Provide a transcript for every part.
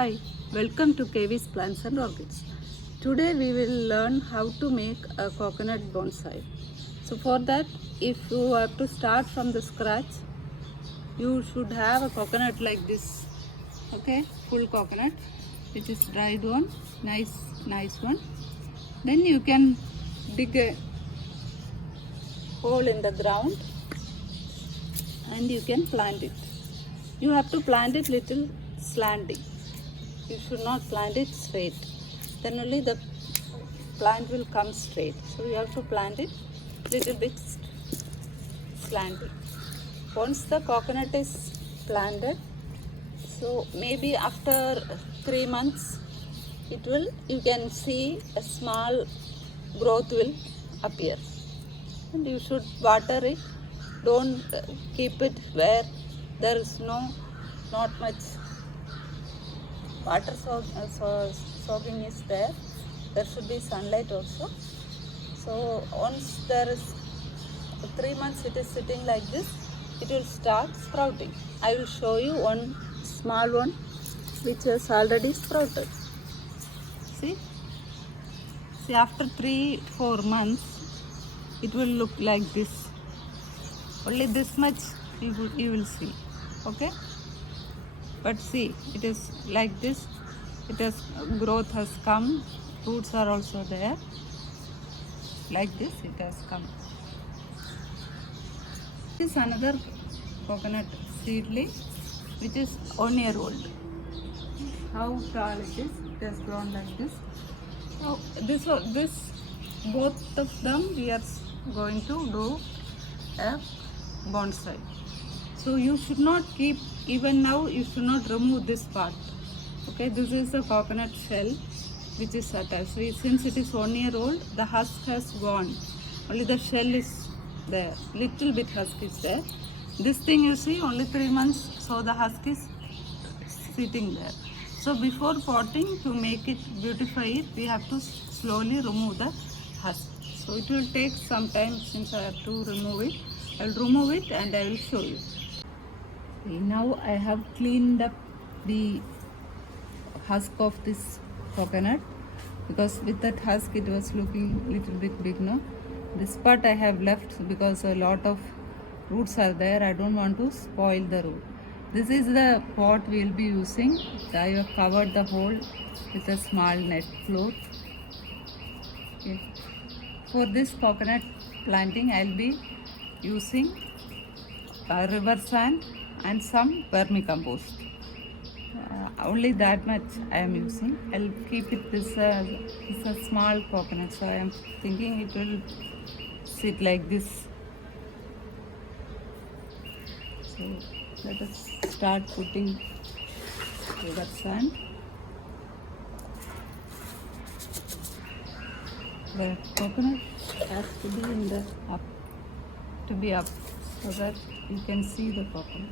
Hi, welcome to KV's Plants and Orchids. Today we will learn how to make a coconut bonsai. So for that, if you have to start from the scratch, you should have a coconut like this. Okay, full coconut, which is dried one, nice one. Then you can dig a hole in the ground and you can plant it. You have to plant it little slanting. You should not plant it straight. Then only the plant will come straight. So you have to plant it little bit slanting. Once the coconut is planted, so maybe after 3 months, you can see a small growth will appear. And you should water it. Don't keep it where there is not much water soaking is there. There should be sunlight also. So once there is 3 months it is sitting like this, it will start sprouting. I will show you one small one which has already sprouted. See after 3-4 months it will look like this. Only this much you will see. Okay, but see, it is like this. Growth has come, roots are also there. Like this it has come. This is another coconut seedling which is 1 year old. How tall it is? It has grown like this. So this both of them we are going to do a bonsai. So you should not keep, even now you should not remove this part. Okay, this is the coconut shell which is attached. So since it is 1 year old, the husk has gone. Only the shell is there. Little bit husk is there. This thing you see only 3 months, so the husk is sitting there. So before potting, to make it beautify it, we have to slowly remove the husk. So it will take some time since I have to remove it. I will remove it and I will show you. See, now I have cleaned up the husk of this coconut, because with that husk it was looking little bit big now. This part I have left because a lot of roots are there. I don't want to spoil the root. This is the pot we will be using. I have covered the hole with a small net floor. Okay. For this coconut planting I will be using river sand and some vermicompost. Only that much I am using. I'll keep it this is a small coconut, so I am thinking it will sit like this. So let us start putting river sand. The coconut has to be in the up, so that you can see the coconut.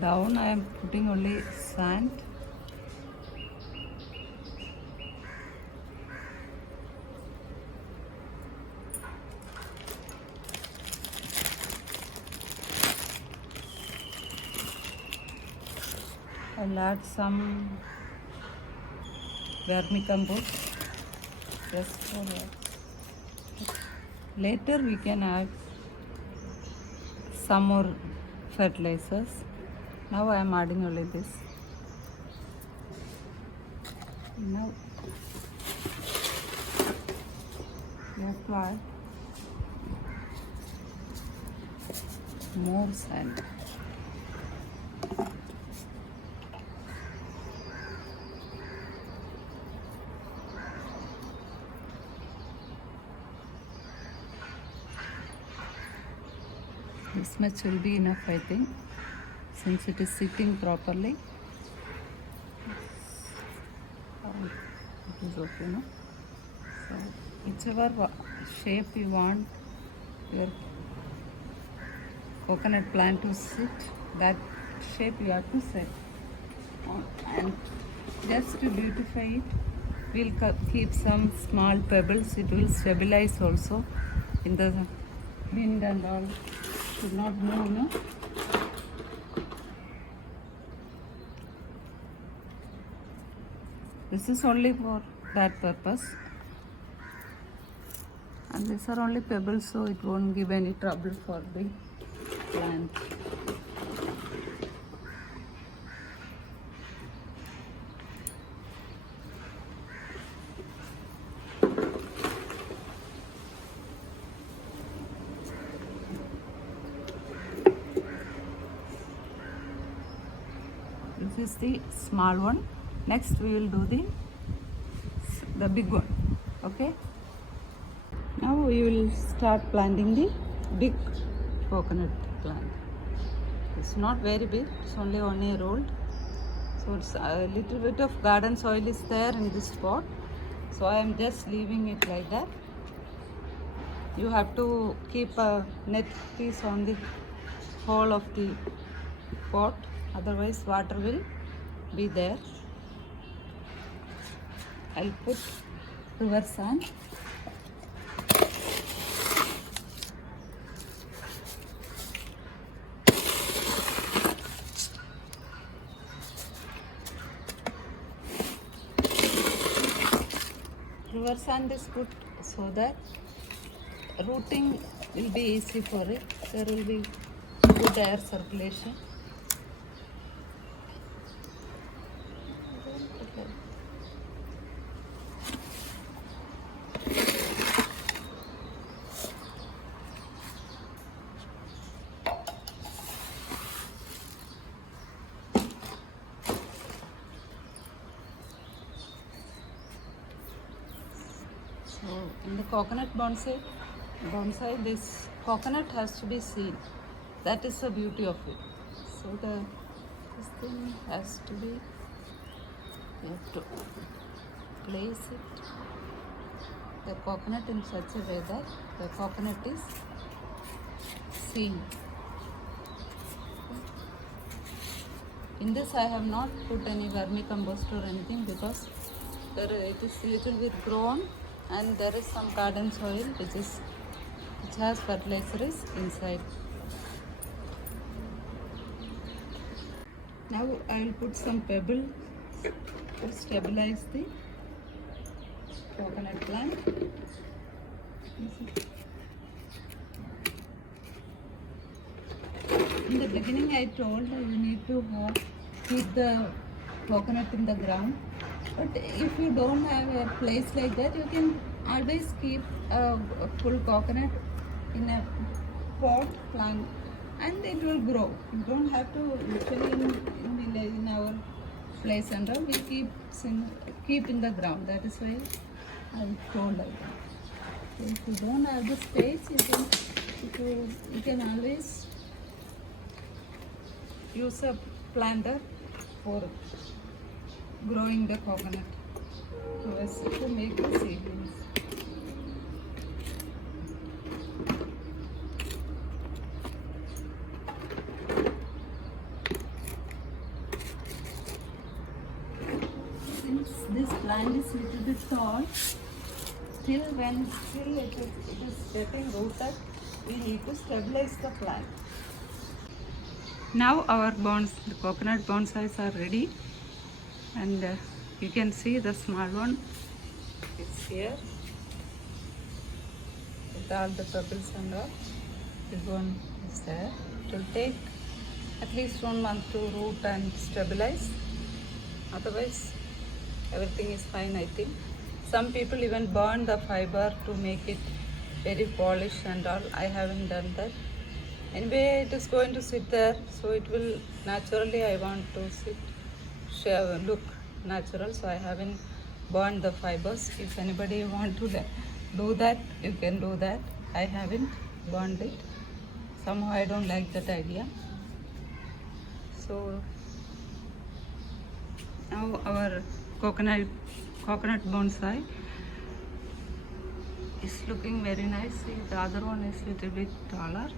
Down I am putting only sand. I'll add some vermicompost just for that. Later we can add some more fertilizers. Now I am adding only this. Now you have to add more sand. This much will be enough, I think, since it is sitting properly. It is okay, no? So whichever shape you want your coconut plant to sit, that shape you have to set. And just to beautify it, we'll keep some small pebbles. It will stabilize also in the wind and all. Should not move, no? This is only for that purpose. And these are only pebbles, so it won't give any trouble for the plant. This is the small one. Next we will do the big one. Okay. Now we will start planting the big coconut plant. It's not very big. It's only 1 year old. So it's a little bit of garden soil is there in this pot. So I am just leaving it like that. You have to keep a net piece on the hole of the pot. Otherwise water will be there. I'll put river sand. River sand is put so that rooting will be easy for it. There will be good air circulation. So in the coconut bonsai, this coconut has to be seen. That is the beauty of it. So this thing has to be, you have to place it, the coconut in such a way that the coconut is seen. In this I have not put any vermicompost or anything because it is little bit grown and there is some garden soil which has fertilizers inside. Now I will put some pebbles to stabilize the coconut plant. In the beginning I told you need to keep the coconut in the ground. But if you don't have a place like that, you can always keep a full coconut in a pot plant and it will grow. You don't have to usually in our place and all we keep in the ground. That is why I told like that. So if you don't have the space, you can always use a planter for growing the coconut to make the seedlings. Since this plant is little bit tall, still it is getting rooted, we need to stabilize the plant. Now our the coconut bonsais are ready. And you can see the small one is here with all the pebbles and all. This one is there. It will take at least 1 month to root and stabilize. Otherwise, everything is fine, I think. Some people even burn the fiber to make it very polished and all. I haven't done that. Anyway, it is going to sit there, so it will naturally. I want to look natural, so I haven't burned the fibers. If anybody want to do that, you can do that. I haven't burned it. Somehow I don't like that idea. So now our coconut bonsai is looking very nice. See, the other one is little bit taller,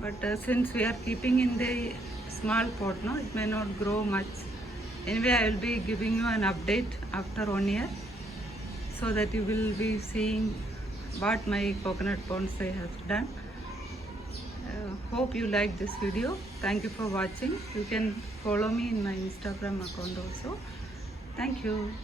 but since we are keeping in the small pot now, it may not grow much. Anyway, I will be giving you an update after 1 year so that you will be seeing what my coconut bonsai has done. hope you like this video. Thank you for watching. You can follow me in my Instagram account also. Thank you.